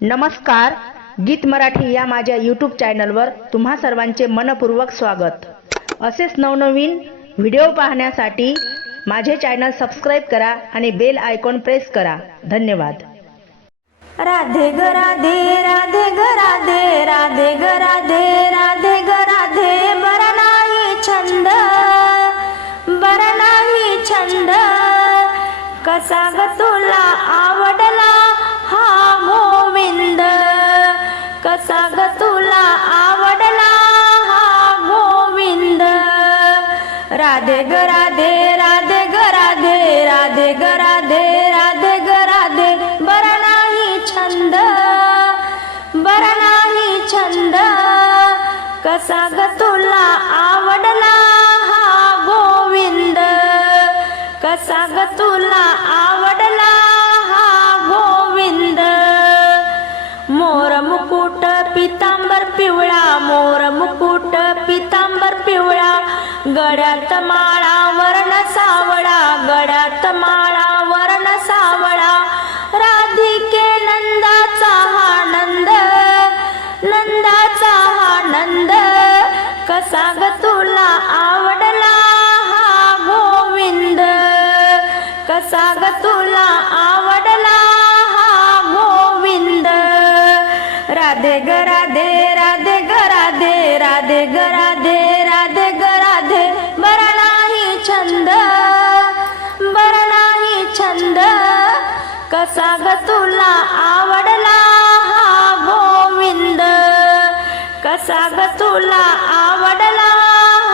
नमस्कार गीत मराठी या माझ्या यूट्यूब चॅनलवर तुम्हा सर्वांचे मनपूर्वक स्वागत. असेच नवनवीन व्हिडिओ पाहण्यासाठी माझे चॅनल सबस्क्राईब करा आणि बेल आयकॉन प्रेस करा. धन्यवाद. राधे ग राधे राधे ग राधे राधे ग राधे राधे ग राधे बर नाही छंद बर नाही छंद. कसा ग तुला राधे ग राधे राधे ग राधे राधे ग राधे राधे ग राधे बरा नाही छंद बरा नाही छंद कसा ग तुला आवडला हा गोविंद कसा ग तुला आवडला गड्यात माळा सावळा. गड्यात माळा वर्ण सावळा. राधिके नंदाचा हा नंद. नंदाचा हा नंद. कसा ग तुला आवडला हा गोविंद? कसा ग तुला आवडला हा गोविंद? राधे ग राधे साग तुला आवडला हा गोविंद. कसा ग तुला आवडला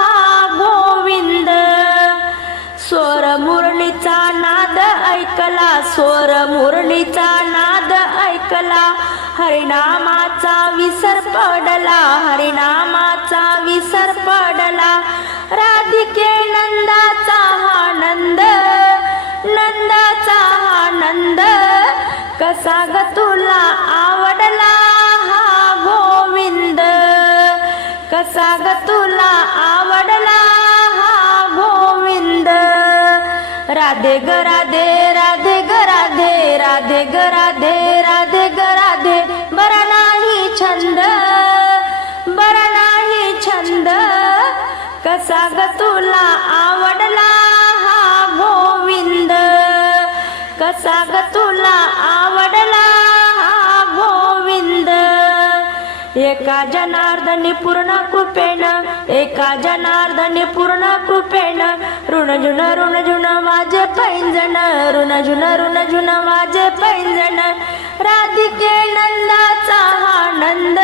हा गोविंद. स्वर मुरलीचा नाद ऐकला स्वर मुरलीचा नाद ऐकला. हरिनामाचा विसर पडला हरिनामाचा विसर पडला. राधिके कसा ग तुला आवडला हा गोविंद? कसा ग तुला आवडला हा गोविंद? राधे ग राधे राधे ग राधे राधे ग राधे राधे ग राधे बरा नाही छंद बरा नाही छंद. कसा ग तुला आवडला हा गोविंद? कसा ग तुला एका जनार्दनी पूर्ण कृपेण एका जनार्दनी पूर्ण कृपेण ऋण जुन ऋण जुन माझे पैंजण ऋण जुन ऋण जुन माझे पैंजण. राधिके नंदाचा हा नंद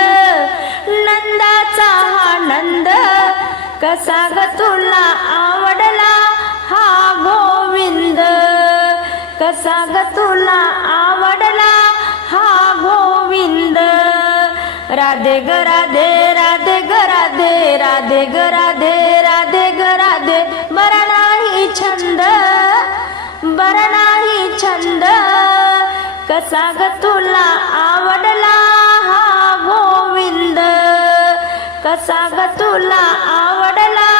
नंदाचा हा नंद. कसा ग तुला आवडला हा गोविंद? कसा ग तुला आवडला राधे ग राधे राधे ग राधे राधे ग राधे राधे ग राधे बरा नाही छंद बरा नाही छंद कसा ग तुला आवडला हा गोविंद कसा ग तुला आवडला